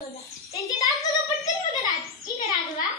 त्यांचे दात बघा पटकन बघा दात की करा गवा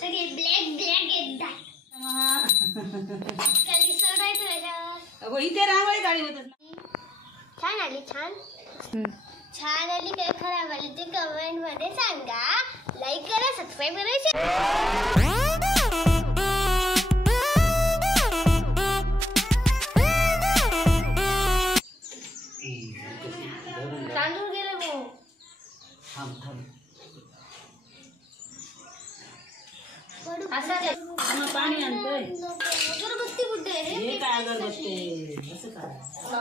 सगळे ब्लॅक आहेत दात खाली सोडायचं त्याच्यावर अगो इथे रांगोळी काढी होतात ना. छान आली छान आली काय खराब आली ते कमेंट मध्ये सांगा. लाईक करा सबस्क्राइब करा तांदूळ गेले मग थांब असं पाणी आणतोय अगरबत्ती कुठे आहे हे काय अगरबत्ती असं काय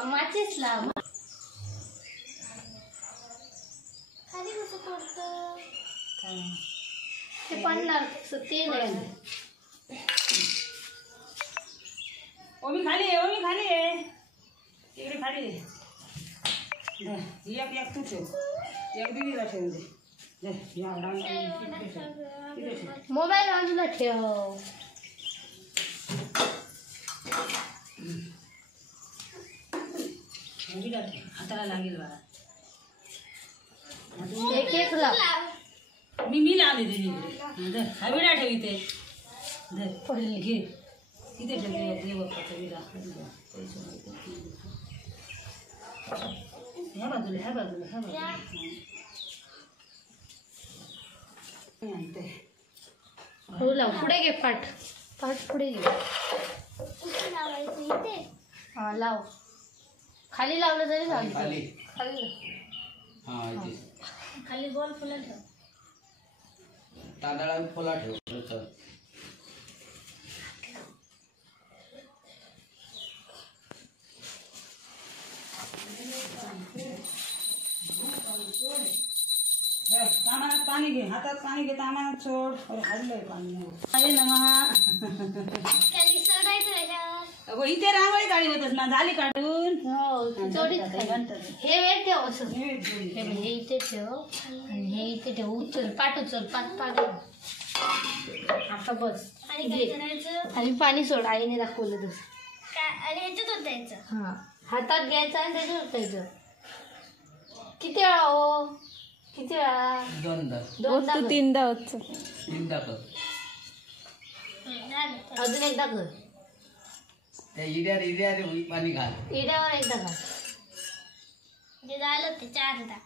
माचीस लाव खाली कसं पडतं ते पडणार तेल आहे. ओमी खाली आहे इकडे खाली आहे. एक तू ठेव एक दिदीला ठेवून दे. मोबाईल बाजूला ठेव. हाताला लागेल बाळा. एक लाव मी लावले दीदीकडे. हा विडा ठेव इथे पडली घे इथे ठेव. ह्या बाजूला हो लाव पुढे घे पाठ पुढे घे. लावायचं इथे हा लाव. खाली लावलं तरी चालतं. खाली गोल फुला ठेव. तांदळा फुला ठेव. तामानात पाणी घे. हातात पाणी घे. तामानात सोड. अरे हल्लंय पाणी. अरे नमः. खाली सोडायचं त्याच्यावर. अगो इथे रांगोळी काढी होतच ना. झाली काढून. हे वेळ ठेव असं. हे इथे ठेव आणि हे इथे ठेव. उचल पाठ पाठ आता बस. आणि पाणी सोड. आईने दाखवलं तसं. आणि ह्याच्यात ओतायचं. हा हातात घ्यायचं आणि त्याच्यात ओतायचं. किती वेळा हो किती वेळा. दोनदा तीनदा कर. अजून एकदा कर. त्या इड्यावर पाणी घाल. इड्यावर एकदा घाल. म्हणजे झालं ते चारदा.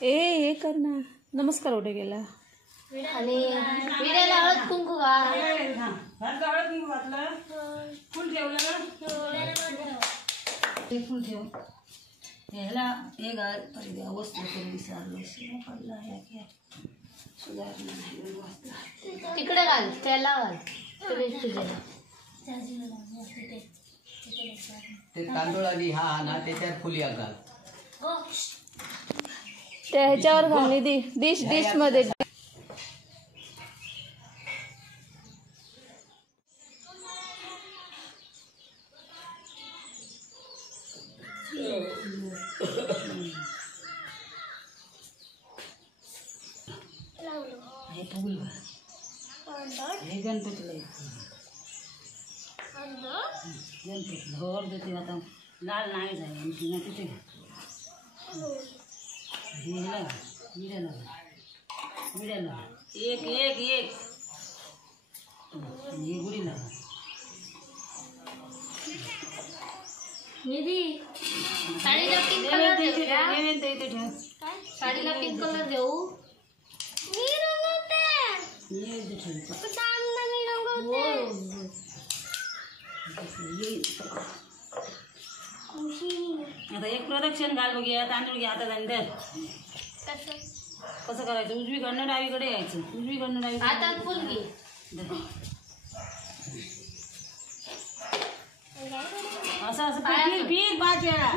हे कर ना. नमस्कार उठे गेला आणि विड्याला हळद कुंकू घाल. हळद कुंकू घातलं. फुल ठेवलं. फुल ठेव. ह्याला हे घाल. अरे वस्तू करून विसरलो. पडला सुधारणा तिकडे घाल. त्याला घाल. ते तांदूळ आणि हा ना त्याच्यात फुलिया घाल. त्या ह्याच्यावर घालणी डिश मध्ये. हे गणपतीला घर देते. आता लाल नाही जाईल तिथे. विड्याला एक हे गुढीला. निधी साडीला पिंक कलर ठेव. साडीला पिंक कलर देऊ. मी रंगवते. आता एक प्रोडक्शन घाल बघूया. तांदूळ घ्या आता नंतर. कसं करायचं. उजवीकडनं डावीकडे यायचं. उजवीकडनं डावीकडे. आता फुल घे. असं पीठ 5 वेळा.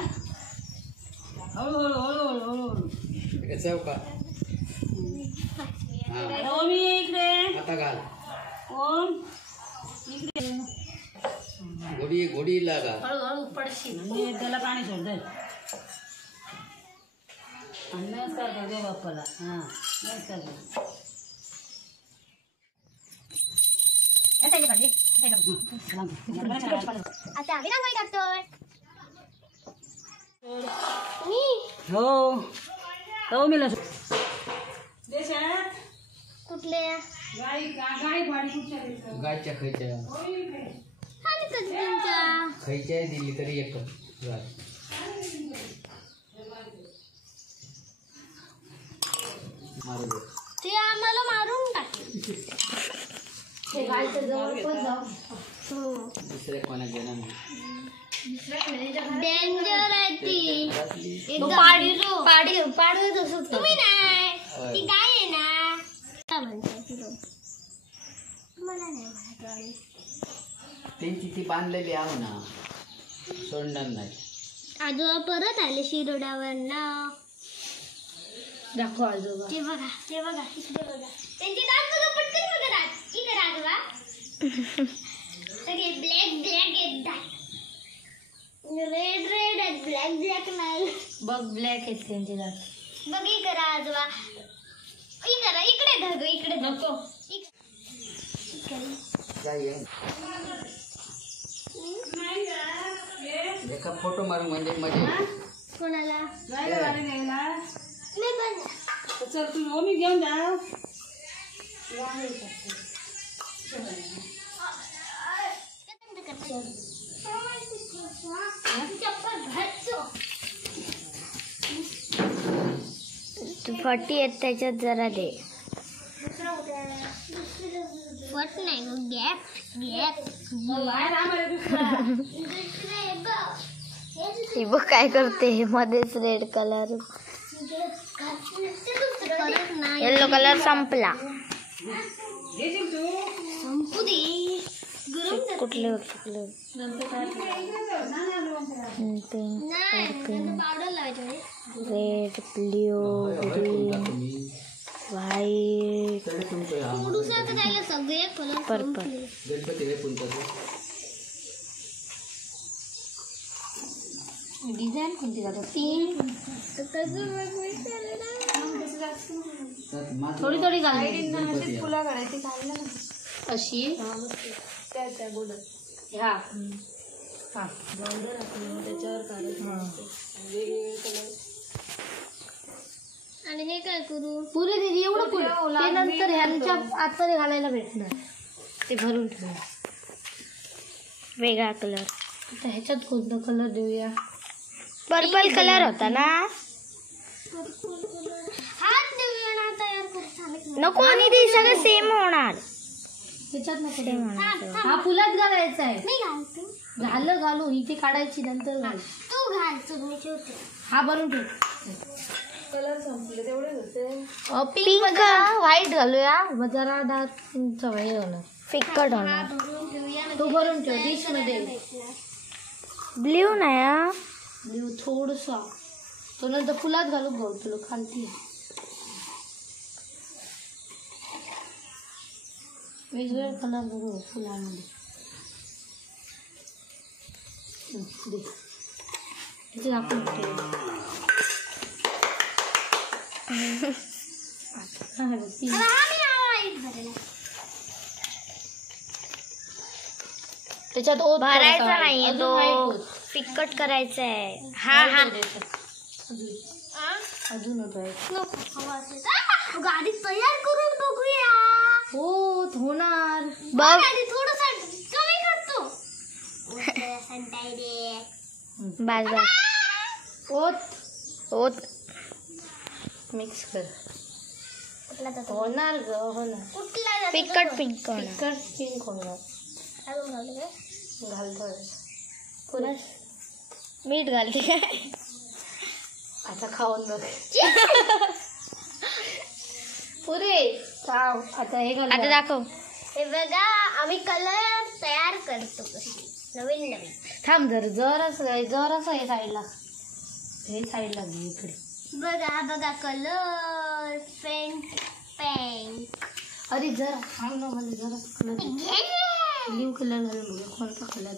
हळूहळू. ओमी इकडे. आता घाल. ओम इकडे. घोडीला घाल. हळूहळू पडशील. त्याला पाणी सोड. नमस्कार कर दे बाप्पाला. हां नमस्कार कर. आता आम्ही रांगोळी काढतोय. हो हो मिला देशात कुठल्या गाई भाडी कुठच्या गायच्या खयच्या आणि कधी तुमच्या खयच्या दिली तरी एक गाय मारू दे. ते आम्हाला मारून टाकेल ते गायच्या जवळ पण जाऊ दुसऱ्या कोणा देणार नाही. डेंजर आहे ती घरातली पाडी तसंच तुम्ही नाही ती गाय आहे ना काय म्हणताय ती मला नाही माहित त्यांची ती बांधलेली आहे ना सोडणार नाही. आजोबा परत आले शिरोडावरनं दाखव आजोबा ते बघा इकडे बघा त्यांचे दात बघा पटकन बघा दात इकडे आजोबा सगळे ब्लॅक आहेत दात रेड आहेत ब्लॅक नाही बघ ब्लॅक आहेत त्यांचे दात बघ इकडे आजोबा इकडे धर गं, इकडे धर. नको काय आहे? एका फोटो मारून म्हणजे मजा कोणाला जायला गाडी न्यायला मी पण तर चल तू हो मी घेऊन जा फटी आहेत त्याच्यात जरा दे फट नाही मग गॅप ही बघ काय करते मध्येच रेड कलर येलो कलर संपला संपू दे गरम कुठले पावडर लावायचं रेड ब्ल्यू ग्रीन व्हाईट थोडूसा आता त्याला सगळे कलर पर्पल गणपती रे कोणता डिझाईन कोणती जातात पिंक थोडी थोडी घालायची फुला घालायची अशी त्या बोलत ह्या हा त्याच्यावर काढत वेगवेगळे कलर आणि हे काय करू पुरे दिदी एवढं पुढे ते नंतर ह्यांच्या आतमध्ये घालायला भेटणार ते भरून ठेवूया वेगळा कलर आता ह्याच्यात कोणता कलर देऊया पर्पल कलर होता ना हात देऊया ना तयार करू नको आणि ते सगळं सेम होणार ह्याच्यात नको हा फुलात घालायचा आहे मी घालतो झालं घालू इथे काढायची नंतर घाल तू घालतो मी ठेवते हा भरून ठेव कलर संपले तेवढे होते पिंक व्हाईट घालूया मग जरा डार्क व्हाईट होणार फिक्कट होणार भरून ठेवूया तो भरून ठेव डिश मध्ये ब्ल्यू नाही हा देऊ थोडसा तो नंतर फुलात घालू भाऊ तुला खालती वेगवेगळे कलर बघू फुलांमध्ये दे इथे आपण त्याच्यात ओत भरायचा थोडासा नाहीये अजून तो white ओत. फिक्कट करायचा आहे हा हा अजून होत गाडी तयार करून बघूया हो होणार बघ गाडी थोडसा कमी करतो बस बस ओत होत मिक्स कर होणार ग होणार कुठला फिक्कट पिंक होणार तिखट पिंक होणार घालतो पुन्हा मीठ घालते काय आता खाऊन बघ पुरे खाव आता हे घाल आता दाखव हे बघा आम्ही कलर तयार करतो कशी नवीन नवीन थांब जरासं हे साईडला घे इकडे बघा कलर पेंट अरे जरा सांग ना मला जरा कलर ब्ल्यू कलर घालून बघा कोणता कलर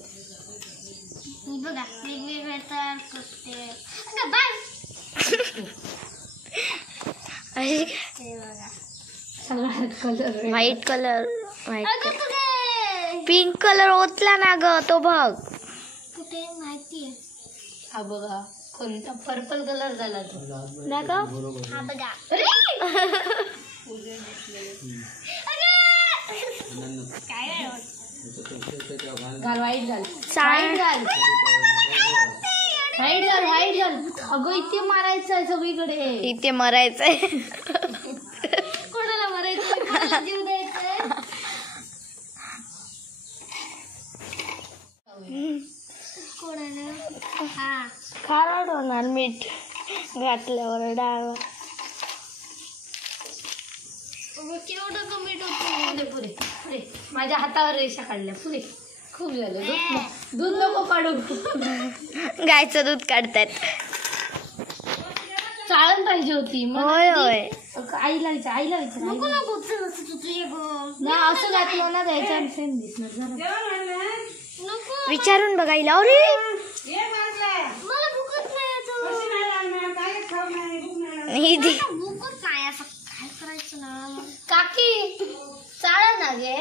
मी बघा वेगवेगळे तयार करते अगं बाय हे बघा सगळ्यात कलर व्हाईट कलर व्हाईट अगं कुठे पिंक कलर ओतला ना ग तो बघ कुठे माहिती आहे हा बघा कोणता पर्पल कलर झाला तो हा बघा घाल वाईट घाल सांग. वाईट घाल वाईट घाल अगं इथे मारायचं आहे सगळीकडे इथे मरायचंय. कोणाला मारायचं कोणाला जीव द्यायचंय कोणाला हा खारट होणार मीठ घातल्यावर डाळ. केवढं कमी पुरे पुरे पुरे माझ्या हातावर रेषा काढल्या पुरे खूप झालं दूध नको काढू गायचं दूध काढतात. चाळण पाहिजे होती होय होय. आईला विचार नको नको ना असं घातलं ना द्यायचं सेम दिसणार जरा नको विचारून बघायला अरे मला भूकच नाही दे. भूकच नाही असं काय करायचं ना काकी चाळ ना गे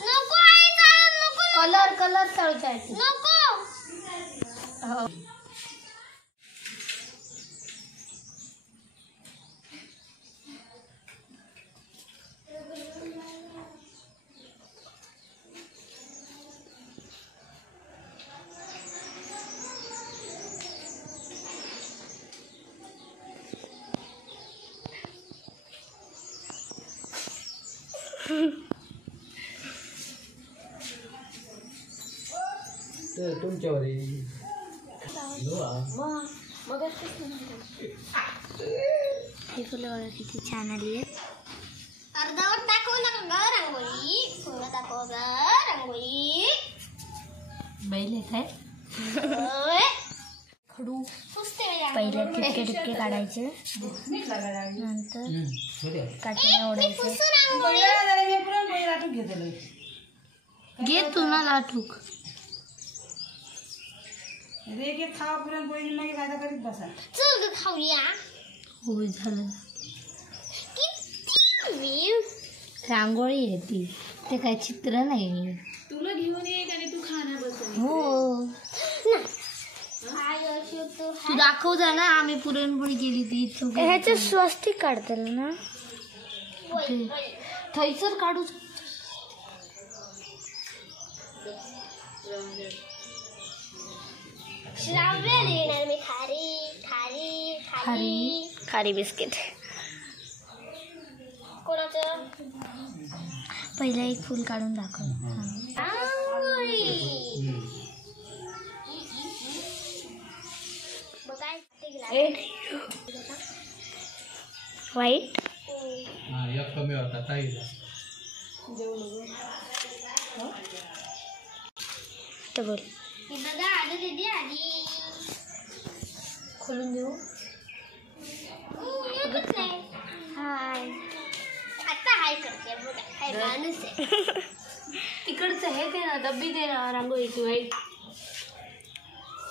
नको आई चाळ नको कलर चाळचा नको हो तुमच्यावर हे फुलं बघा किती छान आली आहेत. अर्धावर दाखवू नका ग रांगोळी थोडं दाखव ग रांगोळी बैल काय खडू पहिले टिपके टिपके काढायचे नंतर काठीने ओढायचे. घे तू ना लाटूक खावा पुरणपोळी मग काय करीत बसा. चल ग खाऊया होय झालं रांगोळी आहे ती ते काय चित्र नाही तुला घेऊन ये आणि तू खाना बस. हो तू दाखव जा ना आम्ही पुरणपोळी केली ती ह्याचं स्वस्तिक काढतात ना थैसर काढू खारी बिस्किट. कोणाचं पहिलं एक फुल काढून दाखव. वाईट कमी होता तर बोल. बघा आधी दीदी आधी खोलून देऊ हाय आता हाय करते बघा हाय माणूस आहे तिकडचं हे ते ना डब्बी दे ना रांगोळीची वाईट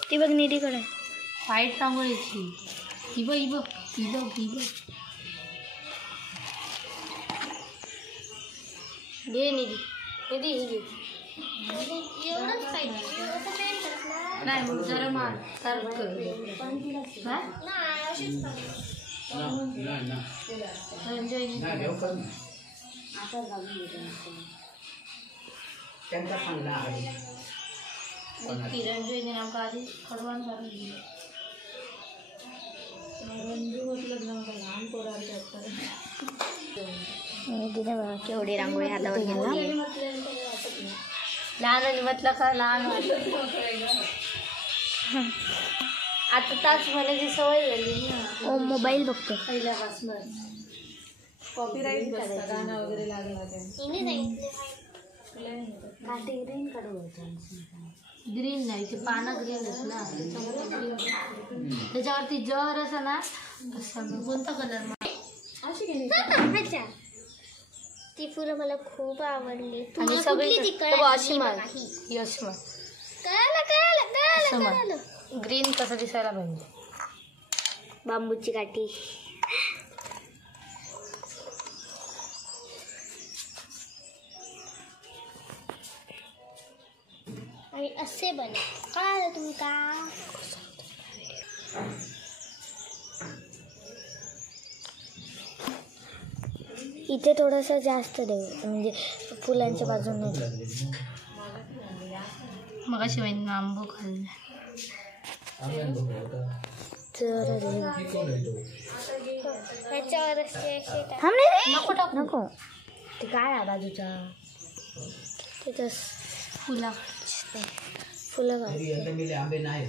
ती बघ निधीकडे वाईट रांगोळीची ही बघ ही बघ ही बघ ही बघ घे निधी निधी ही घे एवढंच पाहिजे नाही मग जरा मार सारखं त्यांचा सांगला रंजोईने आमका आधी खडवान काढून दिलं रंजू म्हटलं ना लहान पोरांचं निधीने बघा केवढी रांगोळी हातावर घेतली. लहान म्हटलं का लहान आता तास म्हणायची सवय झाली ना ओ मोबाईल बघतो. पहिल्यापासून कॉपीराईट गाणं वगैरे लागला ग्रीन नाही ते पानं ग्रीनच ना त्याच्यावरती जर असं ना असं कोणता कलर ती फुलं मला खूप आवडली. आणि सगळी ग्रीन कसं दिसायला पाहिजे. बांबूची काठी आणि असे बने कळालं तुम्ही का इथे थोडंसं जास्त दे, म्हणजे फुलांच्या बाजूने. मग शिवाय आंबो खाल्ला नको ते काय आहे बाजूचा तिथं फुला फुलं आंबे नाही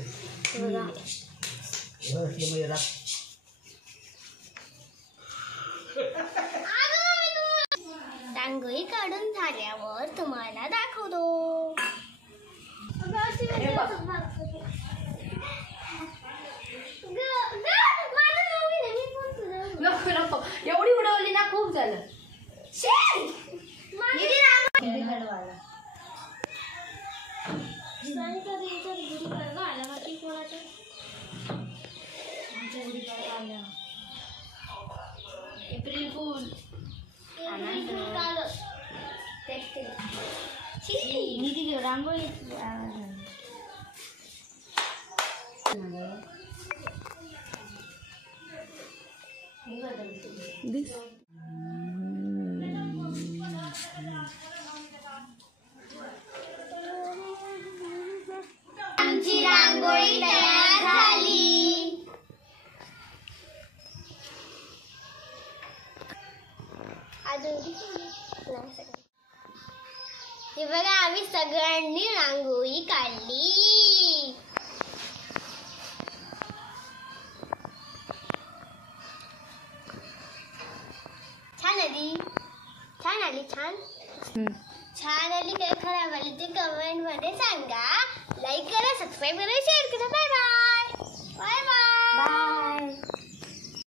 रांगोळी काढून झाल्यावर तुम्हाला दाखवतो. नको नको एवढी उडवली ना खूप झालं. एप्रिल फुल रांगोळी आमची रांगोळी तयार झाली. हे बघा आम्ही सगळ्यांनी रांगोळी काढली. छान आली, छान आली, छान छान आली. काय खराब आली ते कमेंट मध्ये सांगा. लाईक करा, सबस्क्राईब करा, शेअर करा. Bye bye bye bye bye.